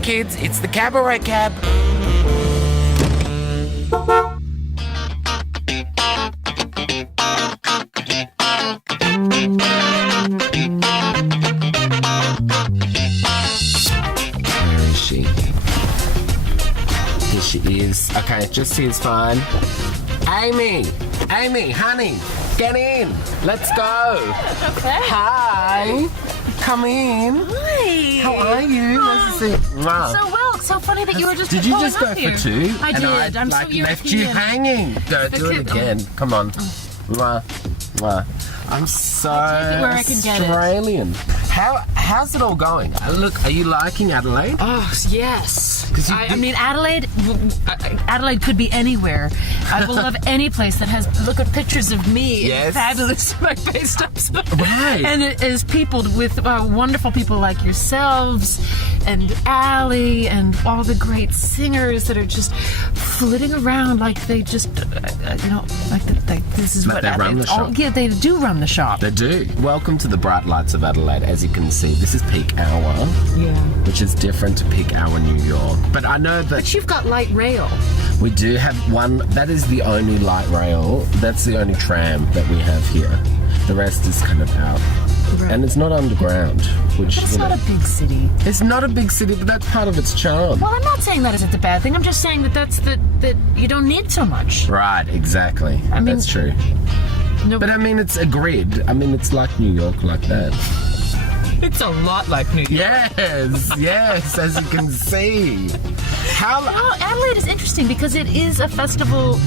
on, kids. It's the Cabaret Cab. Where is she? Here she is. Okay, just here's fine. Amy, honey, get in. Let's go. Okay. Hi. Come in. Hi. How are you? Nice to see you. Wow. So well. So funny that you were just. Did you just go up for here. two? I did. I'm like, so European. left you hanging. Go do it again. Come on. Mwah. Mwah. I'm so where I can get it. Australian. How's it all going? Look, are you liking Adelaide? Oh yes. 'Cause you- I mean, Adelaide could be anywhere. I will love any place that has. Look at pictures of me. Yes. Fabulous my face ups. Right. And it is peopled with wonderful people like yourselves and Allie and all the great singers that are just flitting around like they just, this is Like what they run the shop. Yeah, they do run the shop. They do. Welcome to the bright lights of Adelaide. As you can see, this is peak hour, Yeah. which is different to peak hour New York. But I know that But you've got light rail. we do have one. That is the only light rail. That's the only tram that we have here. The rest is kind of out. Right. And it's not underground, which But it's you not know, a big city. it's not a big city, but that's part of its charm. Well, I'm not saying that it's a bad thing. I'm just saying that you don't need so much. Right, exactly. I mean- That's true. No, But I mean, it's a grid. I mean, it's like New York, like that. it's a lot like New York. Yes, as you can see. How? No, Adelaide is interesting because it is a festival.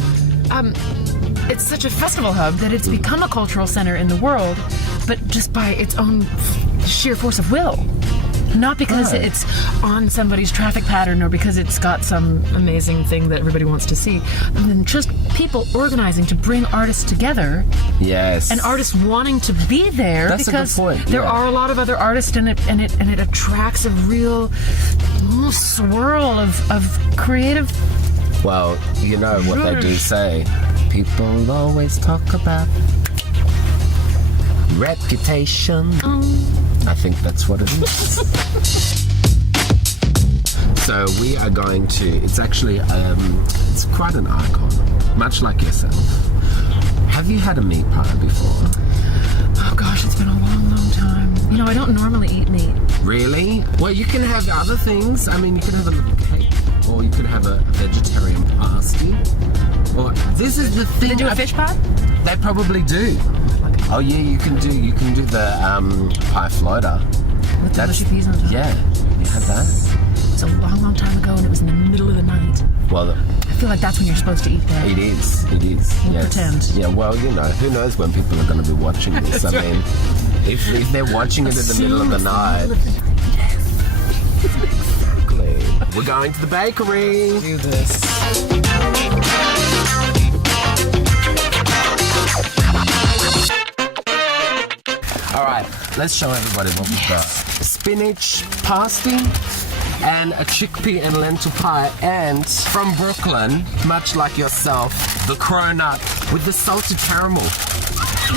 It's such a festival hub that it's become a cultural center in the world, but just by its own sheer force of will. Not because Right. it's on somebody's traffic pattern or because it's got some amazing thing that everybody wants to see. And then just people organizing to bring artists together Yes. and artists wanting to be there That's a good because point, there yeah. are a lot of other artists and it attracts a real swirl of creative. Well, you know what they do say. People always talk about reputation. I think that's what it is. So we are going to. It's actually. It's quite an icon, much like yourself. Have you had a meat pie before? Oh gosh, it's been a long time. You know, I don't normally eat meat. Really? Well, you can have other things. I mean, you can have a little cake, or you could have a vegetarian pasty. Or this is the thing. They do a fish pie? They probably do. Oh yeah, you can do the pie floater. With the mushy peas on top? Yeah, you had that. It was a long time ago and it was in the middle of the night. Well, I feel like that's when you're supposed to eat that. it is. Yes. pretend. Yeah. Well, you know, who knows when people are going to be watching this? I mean, if they're watching it in the middle of the night. Exactly. We're going to the bakery. Do this. All right, let's show everybody what we've got. Spinach pasty and a chickpea and lentil pie, and from Brooklyn, much like yourself, the cronut with the salted caramel.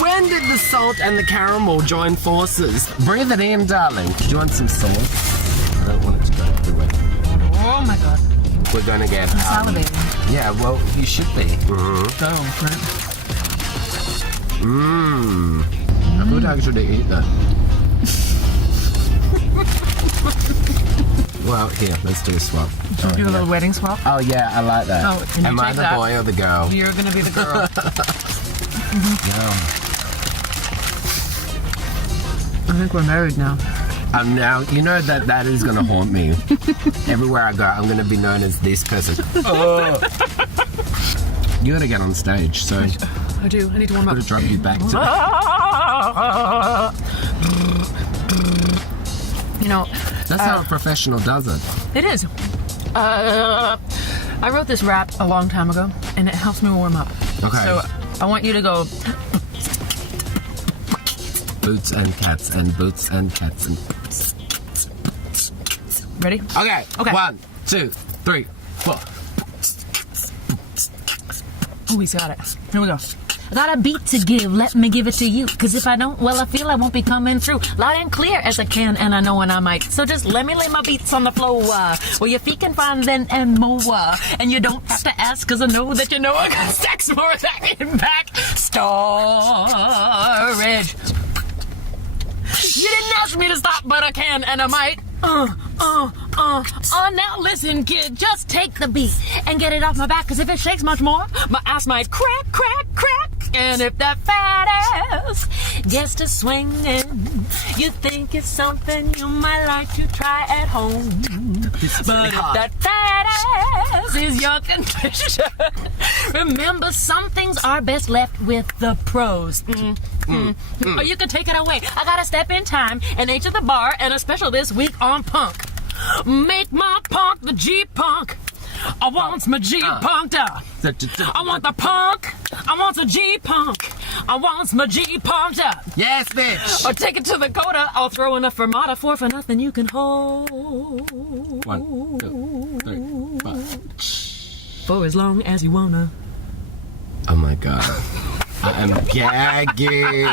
When did the salt and the caramel join forces? Breathe it in, darling. Do you want some sauce? I don't want it to go everywhere. Oh my god. We're going to get... I'm salivating. Yeah, well, you should be. Go for it. Mmm. I could actually eat that. Well, here, let's do a swap. Do a little wedding swap. Oh, yeah, I like that. Oh, can you Am I take the that? boy or the girl? You're gonna be the girl. I think we're married now. Now, you know that is going to haunt me. Everywhere I go, I'm going to be known as this person. Oh. You got to get on stage, so I'm I do. I need to warm up. going to drop you back to... You know, That's how a professional does it. it is. I wrote this rap a long time ago, and it helps me warm up. Okay. So I want you to go. Boots and cats and boots and cats and... Ready? Okay. Okay. 1, 2, 3, 4. Oh, he's got it. Here we go. I got a beat to give, let me give it to you. Cause if I don't, well, I feel I won't be coming through loud and clear as I can, and I know when I might. So just let me lay my beats on the floor, where your feet can find then and more. And you don't have to ask, cause I know that you know I got stacks more that in back storage. You didn't ask me to stop, but I can, and I might. Now listen, kid, just take the beat and get it off my back, cause if it shakes much more, my ass might crack, crack, crack. And if that fat ass gets to swinging, you think it's something you might like to try at home. But if that fat ass is your condition, remember some things are best left with the pros. Or you can take it away. I gotta step in time and enter the bar, and a special this week on punk. Make my punk the G-punk. I want my G-punk I want the punk. I want the G-punk. I want my G-punk Yes, bitch. Or take it to the coda. I'll throw in a fermata for nothing you can hold. 1, 2, 3, 4. For as long as you wanna. Oh my god. I am gagging.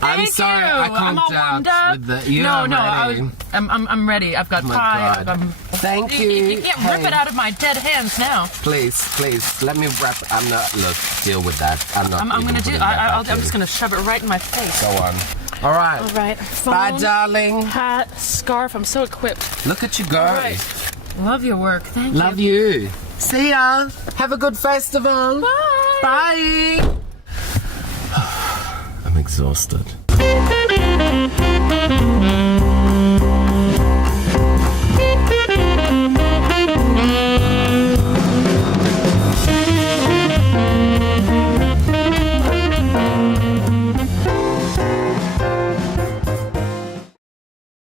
I'm Thank sorry, you. I conked warmed out up. with the. You No, are no, ready. I'm ready. I've got Oh my pie. God. Thank you. You can't rip Hey. it out of my dead hands now. Please, let me wrap. I'm not. Look, deal with that. I'm not. I'm even gonna do. putting that I'm back just in. gonna shove it right in my face. Go on. All right. All right. Bye, Phone, darling. hat, scarf. I'm so equipped. Look at you go. All right. Love your work. Thank Love you. you. See ya. Have a good festival. Bye. Bye. I'm exhausted.